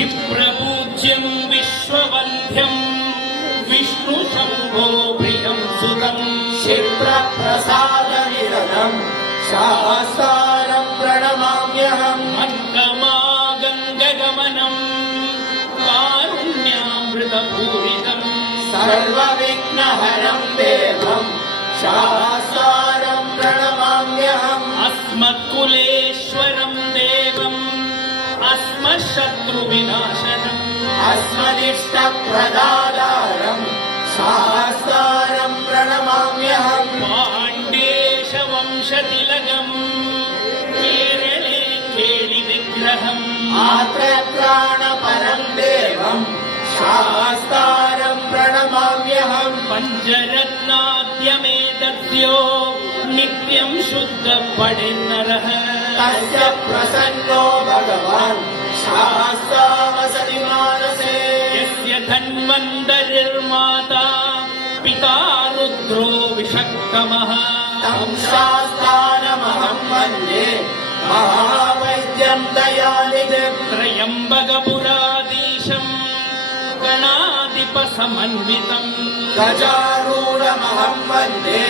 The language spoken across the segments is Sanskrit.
विप्रपूज्यं विश्ववन्ध्यं विष्णु शम्भो प्रियं सुतं क्षिप्रप्रसादनिरतं शास्तारं प्रणमाम्यहम् मन्त्रमागङ्गगमनं कारुण्यामृतपूरितं सर्वविघ्नहरं देवं शास्तारं प्रणमाम्यहम् अस्मत्कुलेश्वरं देवम् अस्मशत्रुविनाशनम् अस्मदिष्टप्रदातारं शास्तारं प्रणमाम्यहम् पाण्डेशवंशतिलकम् केरळे केलिविग्रहम् आत्रत्राणपरं देवं शास्तारं प्रणमाम्यहम् पञ्चरत्नाद्यमेतद्यो नित्यं शुद्धपठेन्नरः तस्य प्रसन्नो भगवान् शास्तामसति मानसे यस्य धन्वन्तरिर्माता पिता रुद्रो विषक्तमः तं शास्तारमहं वन्दे महावैद्यं दयानिधिं त्र्यम्बकपुराधीशम् गणाधिपसमन्वितम् गजारूढमहं वन्दे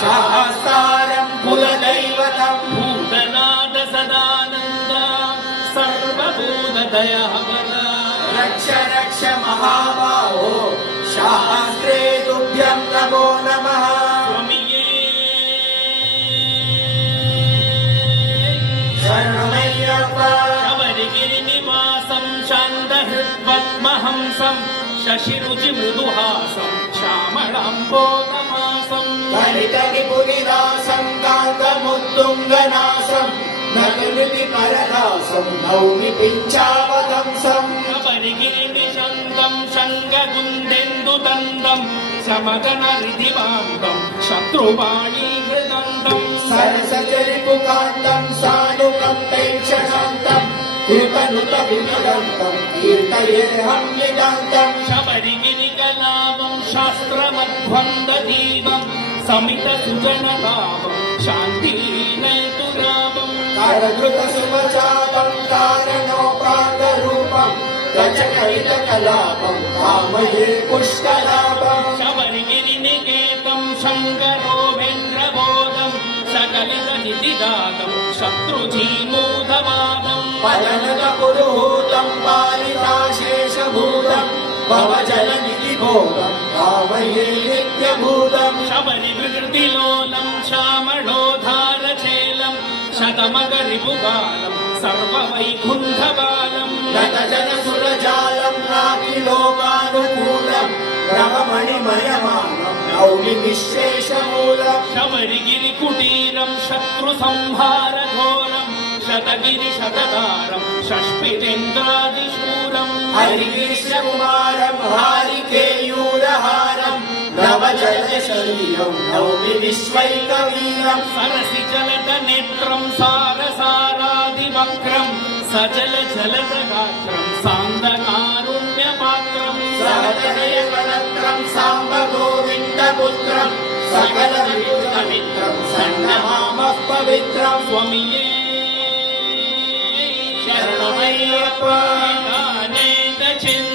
शास्तारं कुलदैवतं भूतनाथ सदानन्द सर्वभूतदयावद रक्ष रक्ष महाबाहो शास्त्रे तुभ्यं नमो नमः त्वमिये शरणमय्यप्पा शबरिगिरिनिवासं शान्तहृद्पद्महंसं शशिरुचिमृदुहासं श्यामलाम्बोदमासं ललितविपुलिदासं कान्तमुत्तुङ्गनासं नतुलिपिकरदासं नौमि पिञ्चावतंसं शबरिगिरिनिशन्तं शङ्खगुन्देन्दुदन्तं समगनरिधिवान्तं शत्रुवाणीहृदन्तं सरसजरिपुकान्तं सानुकं पेक्षशान्तं कृतनुतविमदन्तं कीर्तयेऽहं नितान्तं शबरिगिरिकलापं शास्त्रमध्वन्ददीपं समितसुजनभावं शान्तिनयतुरापं करधृतसुमचापं कारणोपातरूपं रचकलितकलापं कामये पुष्कलापं शबरिगिरिनिकेतं शङ्करोभेन्द्रबोधं सकलितनिधिदातं शत्रुधीमूधवादं पदनतपुरुहूतं पालिताशेषभूतं भवजलनिधिबोधं कामये नित्यभूतं शबरिविकृतिलोलं श्यामळोधारचेलं शतमकरिपुगालं సర్వవైకుంఠబాలం గతజన సురజాలం నాకిలోకానుకూలం రమణిమయమానం నౌమి విశ్వేశమూలం శబరిగిరి కుటీరం శత్రు సంహార ఘోరం శతగిరి శతధారం షష్పితేంద్రాదిశూలం హరిగిరిశకుమారం హారికేయూరహారం నవజల శరీరం నౌమి విశ్వైకవీరం సరసి జలద నేత్రం సారసారాది వక్రం సజల జలద గాత్రం సాందకారుణ్య పాత్రం సహృదయ కళత్రం సాంబ గోవింద పుత్రం సకల విపులమిత్రం సన్నమామః పవిత్రం స్వమియే శరణమయ్యప్ప అనేక చింత